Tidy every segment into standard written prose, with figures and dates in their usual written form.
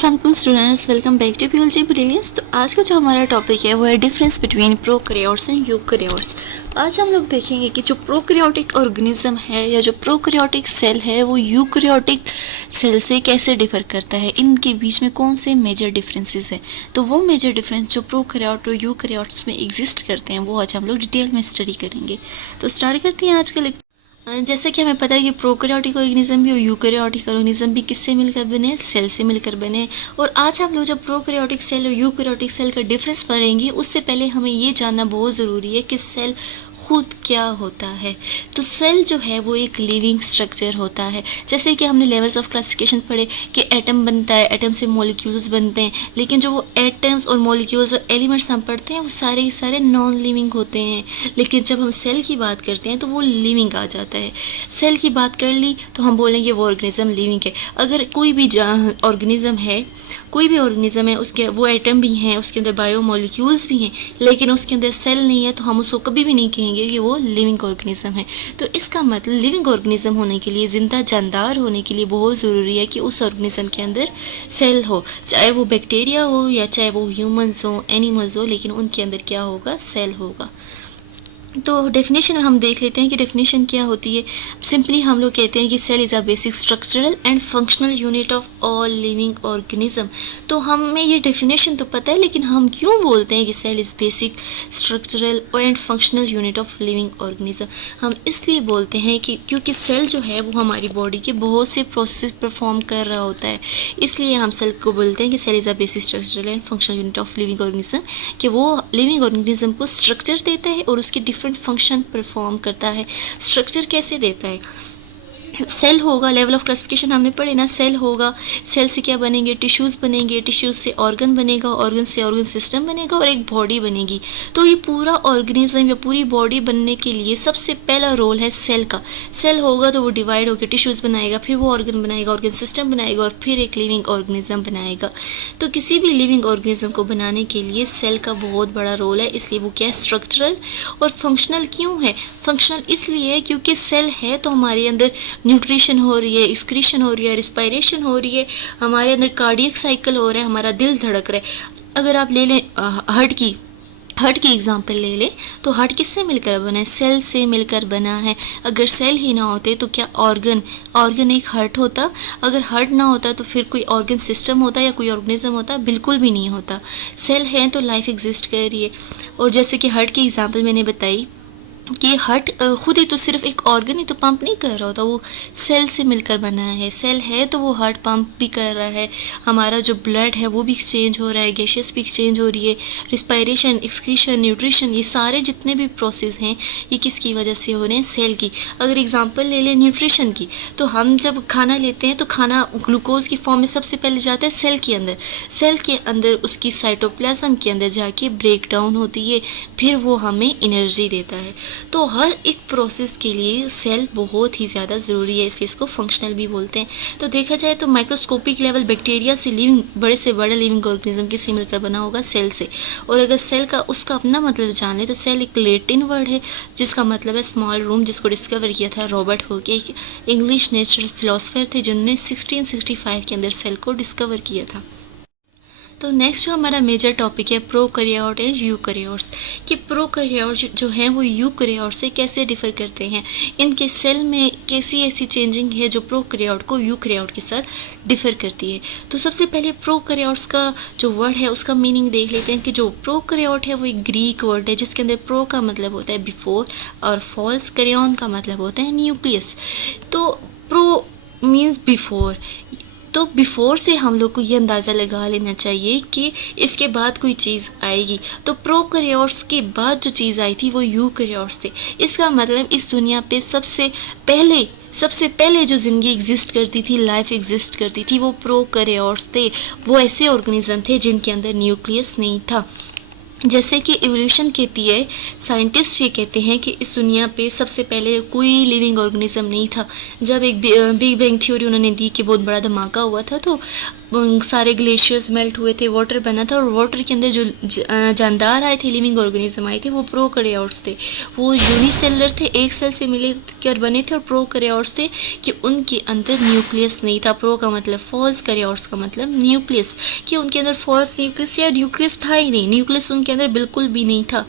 अस्सलाम students, welcome back to biology brilliance. तो आज का जो हमारा टॉपिक है वो है difference between prokaryotes and eukaryotes. आज हम लोग देखेंगे कि जो प्रोकैरियोटिक ऑर्गेनिज्म है या जो प्रोकैरियोटिक सेल है वो यूकैरियोटिक सेल से कैसे डिफर करता है, इनके बीच में कौन से मेजर डिफरेंसेस हैं। तो वो मेजर डिफरेंस जो प्रोकैरियोट और यूकैरियोट्स में एग्जिस्ट करते हैं वो आज हम लोग डिटेल में स्टडी करेंगे। तो स्टार्ट करते हैं आज का लेक्चर। जैसा कि हमें पता है कि प्रोकैरियोटिक ऑर्गेनिज्म भी और यूकैरियोटिक ऑर्गेनिज्म भी किससे मिलकर बने, सेल से मिलकर बने। और आज हम लोग जब प्रोकैरियोटिक सेल और यूकैरियोटिक सेल का डिफरेंस पढ़ेंगे उससे पहले हमें ये जानना बहुत ज़रूरी है कि सेल खुद क्या होता है। तो सेल जो है वो एक लिविंग स्ट्रक्चर होता है। जैसे कि हमने लेवल्स ऑफ क्लासिफिकेशन पढ़े कि एटम बनता है, एटम से मॉलिक्यूल्स बनते हैं, लेकिन जो वो एटम्स और मॉलिक्यूल्स और एलिमेंट्स हम पढ़ते हैं वो सारे के सारे नॉन लिविंग होते हैं। लेकिन जब हम सेल की बात करते हैं तो वो लिविंग आ जाता है। सेल की बात कर ली तो हम बोलेंगे वो ऑर्गेनिज्म लिविंग है। अगर कोई भी ऑर्गेनिज्म है, कोई भी ऑर्गेनिज्म है, उसके वो एटम भी हैं, उसके अंदर बायो मॉलिक्यूल्स भी हैं, लेकिन उसके अंदर सेल नहीं है, तो हम उसको कभी भी नहीं कहेंगे कि वो लिविंग ऑर्गेनिज्म है। तो इसका मतलब लिविंग ऑर्गेनिज्म होने के लिए, जिंदा जानदार होने के लिए बहुत ज़रूरी है कि उस ऑर्गेनिज्म के अंदर सेल हो, चाहे वो बैक्टीरिया हो या चाहे वो ह्यूमन्स हो, एनिमल्स हो, लेकिन उनके अंदर क्या होगा, सेल होगा। तो डेफिनेशन हम देख लेते हैं कि डेफिनेशन क्या होती है। सिंपली हम लोग कहते हैं कि cell is a basic structural and functional unit of all living organism. तो हमें ये डेफिनेशन तो पता है, लेकिन हम क्यों बोलते हैं कि cell is basic structural and functional unit of living organism. हम इसलिए बोलते हैं कि क्योंकि सेल जो है वो हमारी बॉडी के बहुत से प्रोसेस परफॉर्म कर रहा होता है, इसलिए हम सेल को बोलते हैं कि cell is a basic structural and functional unit of living organism, कि वो लिविंग ऑर्गेनिज्म को स्ट्रक्चर देता है और उसकी डिफरेंट फंक्शन परफॉर्म करता है। स्ट्रक्चर कैसे देता है? सेल होगा, लेवल ऑफ क्लासिफिकेशन हमने पढ़े ना, सेल होगा, सेल से क्या बनेंगे, टिश्यूज़ बनेंगे, टिश्यूज़ से ऑर्गन बनेगा, ऑर्गन से ऑर्गन सिस्टम बनेगा और एक बॉडी बनेगी। तो ये पूरा ऑर्गेनिज्म या पूरी बॉडी बनने के लिए सबसे पहला रोल है सेल का। सेल होगा तो वो डिवाइड होकर टिश्यूज़ बनाएगा, फिर वो ऑर्गन बनाएगा, ऑर्गन सिस्टम बनाएगा और फिर एक लिविंग ऑर्गेनिज्म बनाएगा। तो किसी भी लिविंग ऑर्गेनिज्म को बनाने के लिए सेल का बहुत बड़ा रोल है, इसलिए वो क्या है, स्ट्रक्चरल। और फंक्शनल क्यों है? फंक्शनल इसलिए है क्योंकि सेल है तो हमारे अंदर न्यूट्रिशन हो रही है, एक्सक्रीशन हो रही है, रिस्पायरेशन हो रही है, हमारे अंदर कार्डियक साइकिल हो रहा है, हमारा दिल धड़क रहा है। अगर आप ले लें हार्ट की एग्जांपल ले लें तो हार्ट किससे मिलकर बना है? सेल से मिलकर बना है। अगर सेल ही ना होते तो क्या ऑर्गन एक हार्ट होता? अगर हार्ट ना होता तो फिर कोई ऑर्गन सिस्टम होता या कोई ऑर्गेनिज्म होता? बिल्कुल भी नहीं होता। सेल है तो लाइफ एग्जिस्ट कर रही है। और जैसे कि हार्ट की एग्जांपल मैंने बताई कि हार्ट खुद ही तो सिर्फ एक ऑर्गन ही तो पंप नहीं कर रहा होता, वो सेल से मिलकर बना है। सेल है तो वो हार्ट पंप भी कर रहा है, हमारा जो ब्लड है वो भी एक्सचेंज हो रहा है, गैसेस भी एक्सचेंज हो रही है, रिस्पायरेशन, एक्सक्रीशन, न्यूट्रिशन, ये सारे जितने भी प्रोसेस हैं ये किसकी वजह से हो रहे हैं? सेल की। अगर एग्जांपल ले लें न्यूट्रिशन की, तो हम जब खाना लेते हैं तो खाना ग्लूकोज की फॉर्म में सबसे पहले जाता है सेल के अंदर। सेल के अंदर उसकी साइटोप्लाज्म के अंदर जाके ब्रेक डाउन होती है, फिर वो हमें एनर्जी देता है। तो हर एक प्रोसेस के लिए सेल बहुत ही ज़्यादा ज़रूरी है, इसलिए इसको फंक्शनल भी बोलते हैं। तो देखा जाए तो माइक्रोस्कोपिक लेवल बैक्टीरिया से लिविंग, बड़े से बड़ा लिविंग ऑर्गेनिज्म किससे मिलकर बना होगा? सेल से। और अगर सेल का उसका अपना मतलब जान ले तो सेल एक लैटिन वर्ड है जिसका मतलब है स्मॉल रूम, जिसको डिस्कवर किया था रॉबर्ट हुक, एक इंग्लिश नेचुरल फिलोसफर थे जिन्होंने 1665 के अंदर सेल को डिस्कवर किया था। तो नेक्स्ट जो हमारा मेजर टॉपिक है प्रोकैरियोट एंड यूकैरियोट्स, कि प्रोकैरियोट जो हैं वो यूकैरियोट से कैसे डिफर करते हैं, इनके सेल में कैसी ऐसी चेंजिंग है जो प्रोकैरियोट को यूकैरियोट के साथ डिफर करती है। तो सबसे पहले प्रोकैरियोट्स का जो वर्ड है उसका मीनिंग देख लेते हैं कि जो प्रोकैरियोट है वो एक ग्रीक वर्ड है जिसके अंदर प्रो का मतलब होता है बिफोर और फॉल्स, कैरियन का मतलब होता है न्यूक्लियस। तो प्रो मीन्स बिफोर, तो बिफोर से हम लोग को ये अंदाज़ा लगा लेना चाहिए कि इसके बाद कोई चीज़ आएगी। तो प्रोकैरियोट्स के बाद जो चीज़ आई थी वो यूकैरियोट्स थे। इसका मतलब इस दुनिया पे सबसे पहले जो ज़िंदगी एग्जिस्ट करती थी, लाइफ एग्जिस्ट करती थी, वो प्रोकैरियोट्स थे। वो ऐसे ऑर्गेनिज्म थे जिनके अंदर न्यूक्लियस नहीं था। जैसे कि एवोल्यूशन कहती है, साइंटिस्ट ये कहते हैं कि इस दुनिया पे सबसे पहले कोई लिविंग ऑर्गेनिज्म नहीं था। जब एक बिग बैंग थ्योरी उन्होंने दी कि बहुत बड़ा धमाका हुआ था, तो सारे ग्लेशियर्स मेल्ट हुए थे, वाटर बना था, और वाटर के अंदर जो जानदार आए थे, लिविंग ऑर्गेनिज्म आए थे, वो प्रोकैरियोट्स थे। वो यूनिसेलुलर थे, एक सेल से मिलकर बने थे, और प्रोकैरियोट्स थे कि उनके अंदर न्यूक्लियस नहीं था। प्रो का मतलब फॉल्स, कैरियोट्स का मतलब न्यूक्लियस, कि उनके अंदर फॉल्स न्यूक्लियस या न्यूक्लियस था ही नहीं, न्यूक्लियस उनके अंदर बिल्कुल भी नहीं था।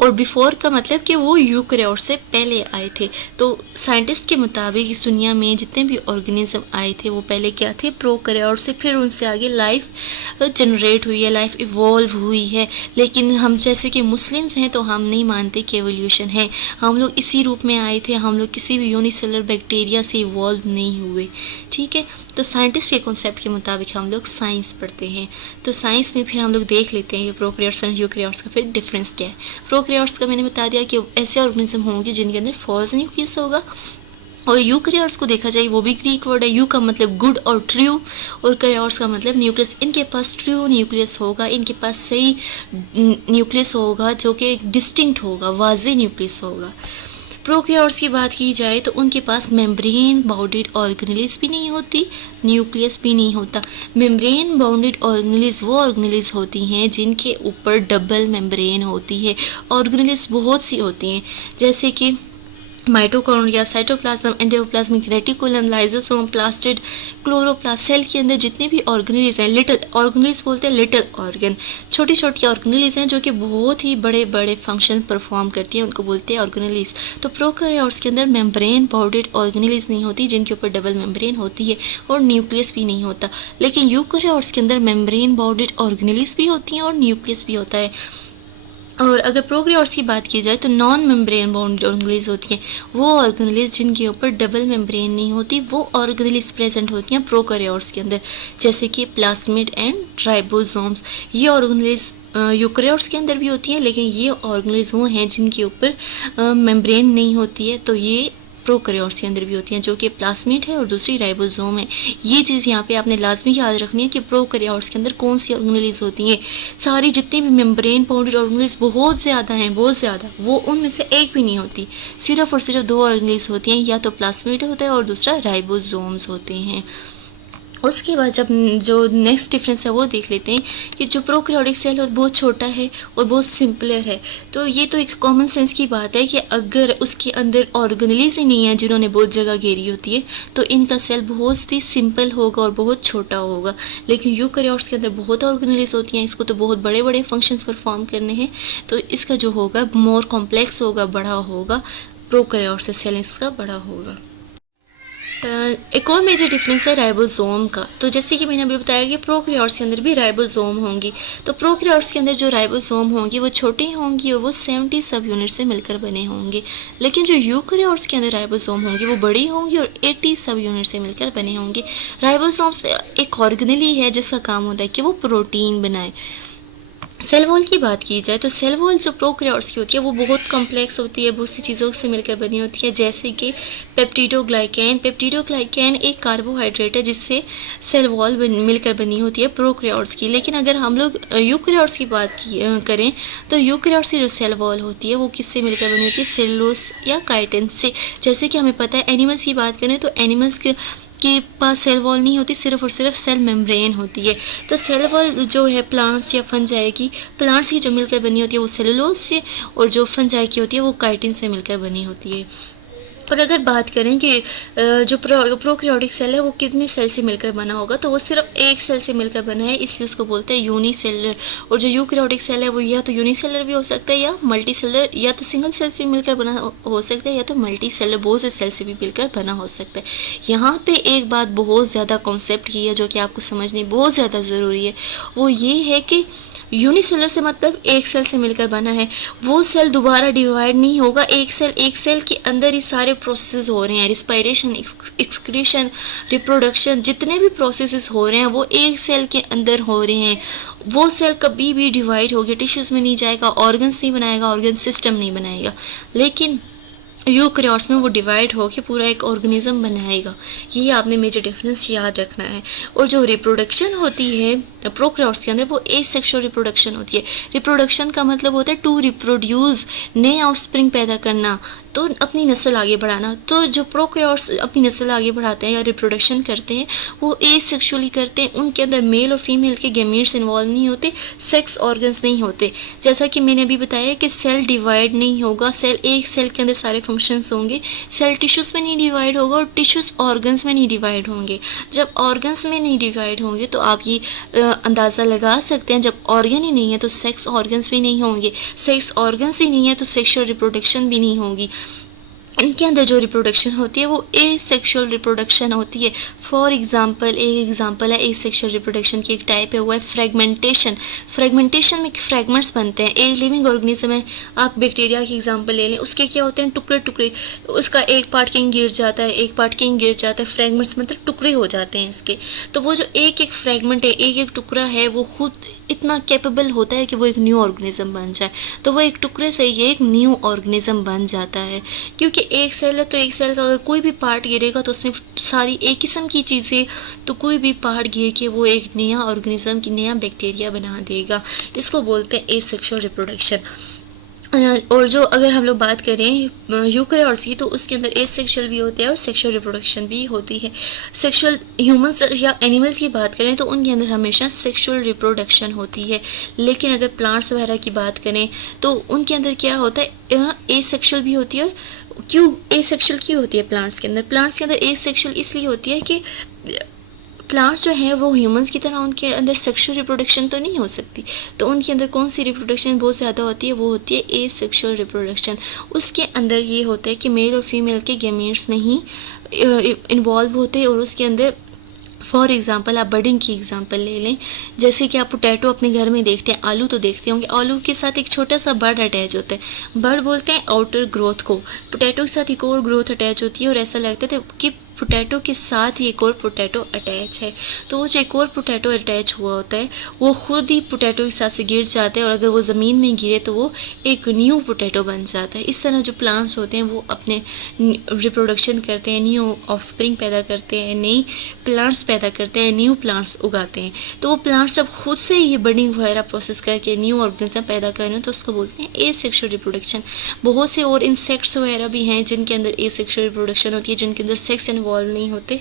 और बिफोर का मतलब कि वो यूकैरियोट से पहले आए थे। तो साइंटिस्ट के मुताबिक इस दुनिया में जितने भी ऑर्गेनिज्म आए थे वो पहले क्या थे, प्रोकैरियोट से, फिर उनसे आगे लाइफ जनरेट हुई है, लाइफ इवॉल्व हुई है। लेकिन हम जैसे कि मुस्लिम्स हैं तो हम नहीं मानते कि एवोल्यूशन है, हम लोग इसी रूप में आए थे, हम लोग किसी भी यूनिसेलुलर बैक्टीरिया से इवॉल्व नहीं हुए। ठीक है, तो साइंटिस्ट के कॉन्सेप्ट के मुताबिक हम लोग साइंस पढ़ते हैं। तो साइंस में फिर हम लोग देख लेते हैं कि प्रोकैरियोट्स और यूकैरियोट्स का फिर डिफरेंस क्या है। प्रोकैरियोट्स का मैंने बता दिया कि ऐसे ऑर्गेनिज्म होंगे जिनके अंदर फॉल्स न्यूक्लियस होगा, और यूकैरियोट्स को देखा जाए वो भी ग्रीक वर्ड है, यू का मतलब गुड और ट्रू, और कैरियोट्स का मतलब न्यूक्लियस। इनके पास ट्रू न्यूक्लियस होगा, इनके पास सही न्यूक्लियस होगा जो कि डिस्टिंक्ट होगा, वाज़े न्यूक्लियस होगा। प्रोकैरियोट्स की बात की जाए तो उनके पास मेम्ब्रेन बाउंडेड ऑर्गेनेलिस भी नहीं होती, न्यूक्लियस भी नहीं होता। मेम्ब्रेन बाउंडेड ऑर्गेनेलिस वो ऑर्गेनेलिस होती हैं जिनके ऊपर डबल मेम्ब्रेन होती है। ऑर्गेनेलिस बहुत सी होती हैं, जैसे कि mitochondria, cytoplasm, endoplasmic reticulum, lysosome, plastid, chloroplast. Cell के अंदर जितने भी ऑर्गेनेलिस हैं, लिटिल ऑर्गेनेलिस बोलते हैं, लिटिल ऑर्गन, छोटी छोटी ऑर्गेनेलिस हैं जो कि बहुत ही बड़े बड़े फंक्शन परफॉर्म करती हैं, उनको बोलते हैं ऑर्गेनेलिस। तो प्रोकैरियोट्स के अंदर मेम्ब्रेन बाउंडेड ऑर्गेनेलिस नहीं होती जिनके ऊपर डबल मेम्ब्रेन होती है, और न्यूक्लियस भी नहीं होता। लेकिन यूकैरियोट्स के अंदर मेम्ब्रेन बाउंडेड ऑर्गेनेलिस भी होती हैं और न्यूक्लियस भी होता है। और अगर प्रोकैरियोट्स की बात की जाए तो नॉन मेम्ब्रेन बाउंडेड ऑर्गेनेलिस होती हैं, वो ऑर्गेनेलिस जिनके ऊपर डबल मेम्ब्रेन नहीं होती, वो ऑर्गेनेलिस प्रेजेंट होती हैं प्रोकैरियोट्स के अंदर, जैसे कि प्लाज्मिड एंड राइबोसोम्स। ये ऑर्गेनेलिस यूकैरियोट्स के अंदर भी होती हैं, लेकिन ये ऑर्गेनेलिस वो हैं जिनके ऊपर मेम्ब्रेन नहीं होती है, तो ये प्रोकैरियोट्स के अंदर भी होती हैं, जो कि प्लाज्मिड है और दूसरी राइबोसोम है। ये चीज़ यहाँ पे आपने लाजमी याद रखनी है कि प्रोकैरियोट्स के अंदर कौन सी ऑर्गेनेलिस होती हैं। सारी जितनी भी मेम्ब्रेन बाउंडेड ऑर्गेनेलिस बहुत ज़्यादा हैं, बहुत ज़्यादा, वो उनमें से एक भी नहीं होती, सिर्फ और सिर्फ दो ऑर्गेनेलिस होती हैं, या तो प्लाज्मिड होता है और दूसरा राइबोसोम्स होते हैं। उसके बाद जब जो नेक्स्ट डिफरेंस है वो देख लेते हैं कि जो प्रोकैरियोटिक सेल है बहुत छोटा है और बहुत सिंपलर है। तो ये तो एक कॉमन सेंस की बात है कि अगर उसके अंदर ऑर्गेनेलिस ही नहीं है जिन्होंने बहुत जगह घेरी होती है तो इनका सेल बहुत ही सिंपल होगा और बहुत छोटा होगा। लेकिन यूकैरियोट्स के अंदर बहुत ऑर्गेनेलिस होती हैं, इसको तो बहुत बड़े बड़े फंक्शंस परफॉर्म करने हैं, तो इसका जो होगा मोर कॉम्प्लेक्स होगा, बड़ा होगा, प्रोकैरियोट से सेल इसका बड़ा होगा। एक और मेजर डिफरेंस है राइबोसोम का। तो जैसे कि मैंने अभी बताया कि प्रोकैरियोट्स के अंदर भी राइबोसोम होंगी, तो प्रोकैरियोट्स के अंदर जो राइबोसोम होंगी वो छोटी होंगी और वो 70 सब यूनिट से मिलकर बने होंगे। लेकिन जो यूकैरियोट्स के अंदर राइबोसोम होंगी वो बड़ी होंगी और 80 सब यूनिट से मिलकर बने होंगे। राइबोसोम्स एक ऑर्गेनेली है जिसका काम होता है कि वो प्रोटीन बनाए। सेल वॉल की बात की जाए तो सेल वॉल जो प्रोकैरियोट्स की होती है वो बहुत कॉम्प्लेक्स होती है, बहुत सी चीज़ों से मिलकर बनी होती है, जैसे कि पेप्टिडोग्लाइकेन। पेप्टिडोग्लाइकेन एक कार्बोहाइड्रेट है जिससे सेल वॉल मिलकर बनी होती है प्रोकैरियोट्स की। लेकिन अगर हम लोग यूकैरियोट्स की बात करें तो यूकैरियोट्स की जो सेल वॉल होती है वो किससे मिलकर बनी होती है, सेलुलोज या काइटिन से। जैसे कि हमें पता है एनिमल्स की बात करें तो एनिमल्स के पास सेल वॉल नहीं होती, सिर्फ और सिर्फ सेल मेम्ब्रेन होती है। तो सेल वॉल जो है प्लांट्स या फंजाई की, प्लांट्स की जो मिलकर बनी होती है वो सेलुलोज से, और जो फंजाई की होती है वो काइटिन से मिलकर बनी होती है। और अगर बात करें कि जो प्रोकैरियोटिक सेल है वो कितने सेल से मिलकर बना होगा, तो वो सिर्फ एक सेल से मिलकर बना है, इसलिए उसको बोलते हैं यूनिसेलर। और जो यूकैरियोटिक सेल है वो या तो यूनिसेलर भी हो सकता है या मल्टी सेलर, या तो सिंगल सेल से मिलकर बना हो सकता है या तो मल्टी सेलर, बहुत से सेल से भी मिलकर बना हो सकता है। यहाँ पे एक बात बहुत ज़्यादा कॉन्सेप्ट की है जो कि आपको समझनी बहुत ज़्यादा ज़रूरी है, वो ये है कि यूनिसेलर से मतलब एक सेल से मिलकर बना है, वो सेल दोबारा डिवाइड नहीं होगा। एक सेल के अंदर ही सारे प्रोसेसेस हो रहे हैं, रिस्पायरेशन, एक्सक्रीशन, रिप्रोडक्शन, जितने भी प्रोसेसेस हो रहे हैं वो एक सेल के अंदर हो रहे हैं। वो सेल कभी भी डिवाइड हो गया टिश्यूज़ में नहीं जाएगा, ऑर्गन्स नहीं बनाएगा, ऑर्गन सिस्टम नहीं बनाएगा। लेकिन यूकैरियोट्स में वो डिवाइड होकर पूरा एक ऑर्गेनिज्म बनाएगा। ये आपने मेजर डिफरेंस याद रखना है। और जो रिप्रोडक्शन होती है प्रोकैरियोट्स के अंदर वो एसेक्सुअल रिप्रोडक्शन होती है। रिप्रोडक्शन का मतलब होता है टू रिप्रोड्यूस, नए ऑफस्प्रिंग पैदा करना, तो अपनी नस्ल आगे बढ़ाना। तो जो प्रोकैरियोट्स अपनी नस्ल आगे बढ़ाते हैं या रिप्रोडक्शन करते हैं वो एसेक्सुअली करते हैं। उनके अंदर मेल और फीमेल के गैमीट्स इन्वॉल्व नहीं होते, सेक्स ऑर्गन्स नहीं होते। जैसा कि मैंने अभी बताया कि सेल डिवाइड नहीं होगा, सेल एक सेल के अंदर सारे फंक्शंस होंगे, सेल टिश्यूज़ में नहीं डिवाइड होगा और टिश्यूज़ ऑर्गन्स में नहीं डिवाइड होंगे। जब ऑर्गन्स में नहीं डिवाइड होंगे तो आप ये अंदाज़ा लगा सकते हैं जब ऑर्गन ही नहीं है तो सेक्स ऑर्गन्स भी नहीं होंगे, सेक्स ऑर्गन्स ही नहीं है तो सेक्सुअल रिप्रोडक्शन भी नहीं होगी। इनके अंदर जो रिप्रोडक्शन होती है वो एसेक्सुअल रिप्रोडक्शन होती है। फॉर एग्जांपल, एक एग्जांपल है एसेक्सुअल रिप्रोडक्शन की, एक टाइप है वो है फ्रेगमेंटेशन। फ्रेगमेंटेशन में फ्रेगमेंट्स बनते हैं। एक लिविंग ऑर्गेनिज्म है, आप बैक्टीरिया की एग्जांपल ले लें, उसके क्या होते हैं टुकड़े टुकड़े, उसका एक पार्ट कहीं गिर जाता है, एक पार्ट कहीं गिर जाता है, फ्रेगमेंट्स मतलब टुकड़े हो जाते हैं इसके। तो वो जो एक एक फ्रेगमेंट है, एक एक टुकड़ा है, वो खुद इतना कैपेबल होता है कि वो एक न्यू ऑर्गेनिज्म बन जाए। तो वो एक टुकड़े से ये एक न्यू ऑर्गेनिज्म बन जाता है, क्योंकि एक सेल है तो एक सेल का अगर कोई भी पार्ट गिरेगा तो उसमें सारी एक किस्म की चीज़ें, तो कोई भी पार्ट गिर के वो एक नया ऑर्गेनिज्म की नया बैक्टीरिया बना देगा। इसको बोलते हैं एसेक्सुअल रिप्रोडक्शन। और जो अगर हम लोग बात करें यूकैरियोट्स की तो उसके अंदर एसेक्सुअल भी होते हैं और सेक्सुअल रिप्रोडक्शन भी होती है। सेक्सुअल ह्यूमंस या एनिमल्स की बात करें तो उनके अंदर हमेशा सेक्सुअल रिप्रोडक्शन होती है। लेकिन अगर प्लांट्स वगैरह की बात करें तो उनके अंदर क्या होता है, एसेक्सुअल भी होती है। और क्यों एसेक्सुअल क्यों होती है प्लांट्स के अंदर? प्लांट्स के अंदर एसेक्सुअल इसलिए होती है कि प्लांट्स जो हैं वो ह्यूमंस की तरह उनके अंदर सेक्सुअल रिप्रोडक्शन तो नहीं हो सकती, तो उनके अंदर कौन सी रिप्रोडक्शन बहुत ज़्यादा होती है? वो होती है एसेक्सुअल रिप्रोडक्शन। उसके अंदर ये होता है कि मेल और फीमेल के गैमीट्स नहीं इन्वॉल्व होते और उसके अंदर फॉर एग्ज़ाम्पल आप बर्डिंग की एग्ज़ाम्पल ले लें, जैसे कि आप पोटैटो अपने घर में देखते हैं, आलू तो देखते होंगे, आलू के साथ एक छोटा सा बर्ड अटैच होता है। बर्ड बोलते हैं आउटर ग्रोथ को, पोटैटो के साथ एक और ग्रोथ अटैच होती है और ऐसा लगता है कि पोटैटो के साथ ही एक और पोटैटो अटैच है। तो वो जो एक और पोटैटो अटैच हुआ होता है वो खुद ही पोटैटो के साथ से गिर जाता है और अगर वो ज़मीन में गिरे तो वो एक न्यू पोटैटो बन जाता है। इस तरह जो प्लांट्स होते हैं वो अपने रिप्रोडक्शन करते हैं, न्यू ऑफस्प्रिंग पैदा करते हैं, नई प्लांट्स पैदा करते हैं, न्यू प्लांट्स उगाते हैं। तो वो प्लांट्स जब खुद से ये बर्डिंग वगैरह प्रोसेस करके न्यू ऑर्गेनिज्म पैदा कर रहे हैं तो उसको बोलते हैं एसेक्सुअल रिप्रोडक्शन। बहुत से और इंसेक्ट्स वगैरह भी हैं जिनके अंदर एसेक्सुअल रिप्रोडक्शन होती है, जिनके अंदर सेक्स इन्वॉल्व नहीं होते,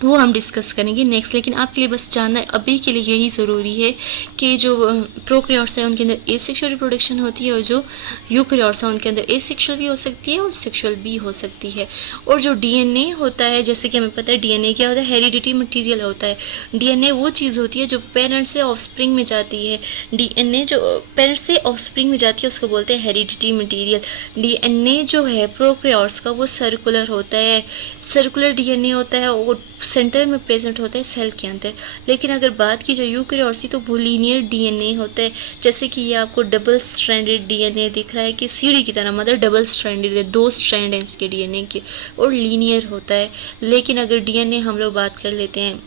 वो हम डिस्कस करेंगे नेक्स्ट। लेकिन आपके लिए बस जानना अभी के लिए यही ज़रूरी है कि जो प्रोकैरियोट्स हैं उनके अंदर एसेक्सुअल रिप्रोडक्शन होती है और जो यूकैरियोट्स हैं उनके अंदर एसेक्सुअल भी हो सकती है और सेक्सुअल भी हो सकती है। और जो डीएनए होता है, जैसे कि हमें पता है डीएनए क्या होता है, हेरिडिटी मटीरियल होता है। डीएनए वो चीज़ होती है जो पेरेंट्स से ऑफस्प्रिंग में जाती है। डीएनए जो पेरेंट्स से ऑफस्प्रिंग में जाती है उसको बोलते हैं हेरिडिटी मटीरियल। डीएनए जो है प्रोकैरियोट्स का वो सर्कुलर होता है, सर्कुलर डीएनए होता है और सेंटर में प्रेजेंट होता है सेल के अंदर। लेकिन अगर बात की जाए यूकैरियोट्स की तो वो लीनियर डीएनए होता है, जैसे कि ये आपको डबल स्ट्रैंडेड डीएनए दिख रहा है कि सीढ़ी की तरह, मतलब डबल स्ट्रैंडेड है, 2 स्ट्रैंड हैं इसके डीएनए के और लीनियर होता है। लेकिन अगर डीएनए हम लोग बात कर लेते हैं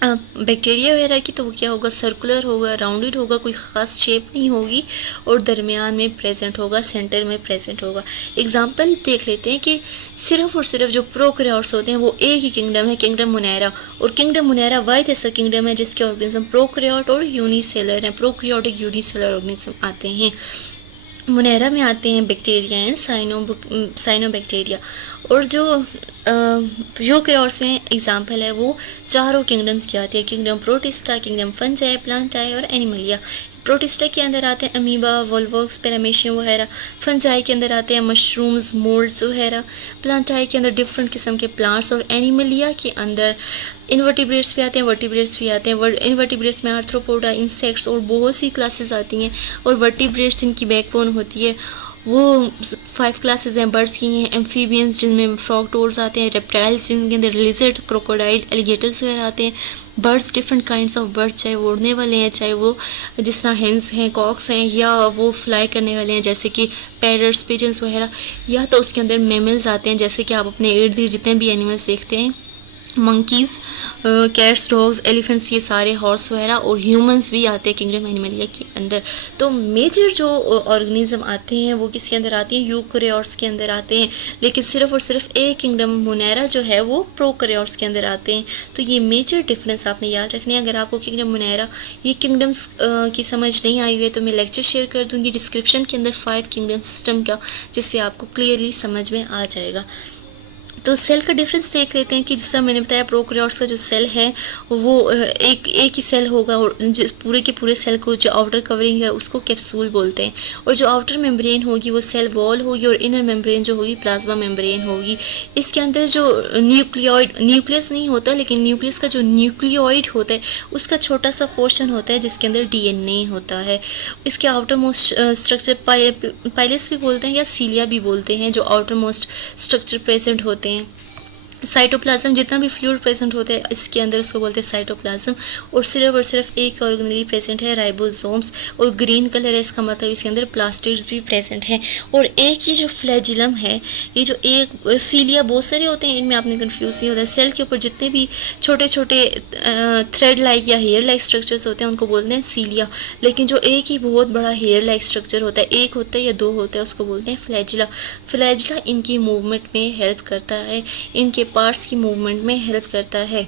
बैक्टीरिया वगैरह की तो वो क्या होगा, सर्कुलर होगा, राउंडेड होगा, कोई ख़ास शेप नहीं होगी और दरमियान में प्रेजेंट होगा, सेंटर में प्रेजेंट होगा। एग्जांपल देख लेते हैं कि सिर्फ और सिर्फ जो प्रोकैरियोट्स होते हैं वो एक ही किंगडम है, किंगडम मोनेरा। और किंगडम मोनेरा वाहिद ऐसा किंगडम है जिसके ऑर्गेनिज्म प्रोकैरियोट और यूनिसेलर हैं, प्रोकैरियोटिक यूनिसेलर ऑर्गेनिज्म आते हैं। मोनेरा में आते हैं बैक्टीरिया एंड साइनोबैक्टीरिया। और जो यूकैरियोट्स में एग्जांपल है वो चारों किंगडम्स की आती है, किंगडम प्रोटिस्टा, किंगडम फंजाई, प्लांटाई और एनिमलिया। प्रोटिस्टा के अंदर आते हैं अमीबा, वोल्वॉक्स, पैरामीशियम वगैरह। फंजाई के अंदर आते हैं मशरूम्स, मोल्ड्स वगैरह। प्लांटाई के अंदर डिफरेंट किस्म के प्लांट्स और एनिमलिया के अंदर इनवर्टिब्रेट्स भी आते हैं, वर्टिब्रेट्स भी आते हैं। इनवर्टिब्रेट्स में आर्थ्रोपोडा, इंसेक्ट्स और बहुत सी क्लासेस आती हैं। और वर्टिब्रेट्स जिनकी बैकबोन होती है वो 5 क्लासेस हैं बर्ड्स की हैं। एम्फीबियंस जिनमें फ्रॉग टोर्स आते हैं, रेप्टाइल्स जिनके अंदर लिजर्ड, क्रोकोडाइल, एलिगेटर्स वगैरह आते हैं। Birds different kinds of birds, चाहे वो उड़ने वाले हैं, चाहे वो जिस तरह हेंस हैं, कॉक्स हैं, या वो फ्लाई करने वाले हैं जैसे कि पैरट्स, पिजन्स वगैरह। या तो उसके अंदर मैमल्स आते हैं, जैसे कि आप अपने इर्द गिर्द जितने भी एनिमल्स देखते हैं मंकीज़, कैट्स, डॉग्स, एलिफेंट्स, ये सारे हॉर्स वगैरह, और ह्यूमंस भी आते हैं किंगडम एनिमलिया के अंदर। तो मेजर जो ऑर्गेनिज्म आते हैं वो किसके अंदर आते हैं? यूकैरियोट्स के अंदर आते हैं। लेकिन सिर्फ और सिर्फ एक किंगडम मोनेरा जो है वो प्रोकैरियोट्स के अंदर आते हैं। तो ये मेजर डिफरेंस आपने याद रखने हैं। अगर आपको किंगडम मोनेरा ये किंगडम्स की समझ नहीं आई हुई है तो मैं लेक्चर शेयर कर दूँगी डिस्क्रिप्शन के अंदर 5 किंगडम सिस्टम का, जिससे आपको क्लियरली समझ में आ जाएगा। तो सेल का डिफरेंस देख लेते हैं कि जिस तरह मैंने बताया प्रोकैरियोट्स का जो सेल है वो एक ही सेल होगा, और जिस पूरे के पूरे सेल को जो आउटर कवरिंग है उसको कैप्सूल बोलते हैं, और जो आउटर मेम्ब्रेन होगी वो सेल वॉल होगी, और इनर मेम्ब्रेन जो होगी प्लाज्मा मेम्ब्रेन होगी। इसके अंदर जो न्यूक्लियस नहीं होता, लेकिन न्यूक्लियस का जो न्यूक्लियोइड होता है उसका छोटा सा पोर्शन होता है जिसके अंदर डीएनए होता है। इसके आउटर मोस्ट स्ट्रक्चर पाइलस भी बोलते हैं या सीलिया भी बोलते हैं, जो आउटर मोस्ट स्ट्रक्चर प्रेजेंट होते हैं। साइटोप्लाज्म, जितना भी फ्लूइड प्रेजेंट होता है इसके अंदर उसको बोलते हैं साइटोप्लाज्म। और सिर्फ एक ऑर्गेनेली प्रेजेंट है, राइबोसोम्स, और ग्रीन कलर है, इसका मतलब इसके अंदर प्लास्टिड्स भी प्रेजेंट हैं। और एक ये जो फ्लैजिलम है, ये जो एक सीलिया बहुत सारे होते हैं, इनमें आपने कंफ्यूज नहीं होता है। सेल के ऊपर जितने भी छोटे छोटे थ्रेड लाइक या हेयर लाइक स्ट्रक्चर्स होते हैं उनको बोलते हैं सीलिया। लेकिन जो एक ही बहुत बड़ा हेयर लाइक स्ट्रक्चर होता है, एक होता है या दो होता है, उसको बोलते हैं फ्लैजिला। फ्लैजिला इनकी मूवमेंट में हेल्प करता है, इनके पार्ट्स की मूवमेंट में हेल्प करता है।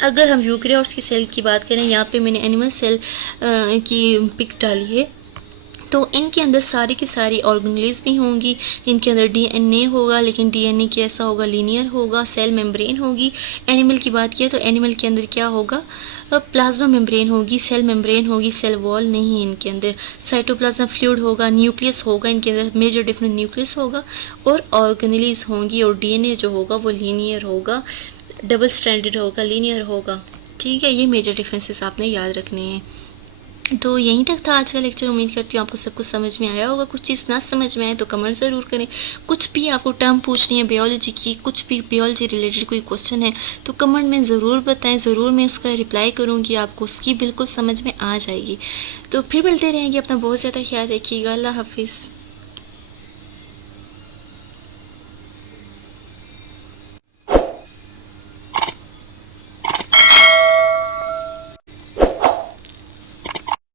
अगर हम यूकैरियोट्स की सेल की बात करें, यहाँ पे मैंने एनिमल सेल की पिक डाली है, तो इनके अंदर सारी की सारी ऑर्गेनेल्स भी होंगी। इनके अंदर डीएनए होगा, लेकिन डीएनए कैसा होगा? लीनियर होगा। सेल मेम्ब्रेन होगी। एनिमल की बात किया तो एनिमल के अंदर क्या होगा? प्लाज्मा मेम्ब्रेन होगी, सेल मेम्ब्रेन होगी, सेल वॉल नहीं है इनके अंदर। साइटोप्लाज्म फ्लूइड होगा, न्यूक्लियस होगा, इनके अंदर मेजर डिफरेंट न्यूक्लियस होगा, और ऑर्गेनेल्स होंगी, और डीएनए जो होगा वो लीनियर होगा, डबल स्ट्रैंडेड होगा, लीनियर होगा। ठीक है, ये मेजर डिफरेंसेस आपने याद रखने हैं। तो यहीं तक था आज का लेक्चर। उम्मीद करती हूँ आपको सब कुछ समझ में आया होगा। कुछ चीज़ ना समझ में आए तो कमेंट ज़रूर करें। कुछ भी आपको टर्म पूछनी है बायोलॉजी की, कुछ भी बायोलॉजी रिलेटेड कोई क्वेश्चन है तो कमेंट में ज़रूर बताएं, ज़रूर मैं उसका रिप्लाई करूँगी, आपको उसकी बिल्कुल समझ में आ जाएगी। तो फिर मिलते रहेंगे। अपना बहुत ज़्यादा ख्याल रखिएगा। अल्लाह हाफिज़।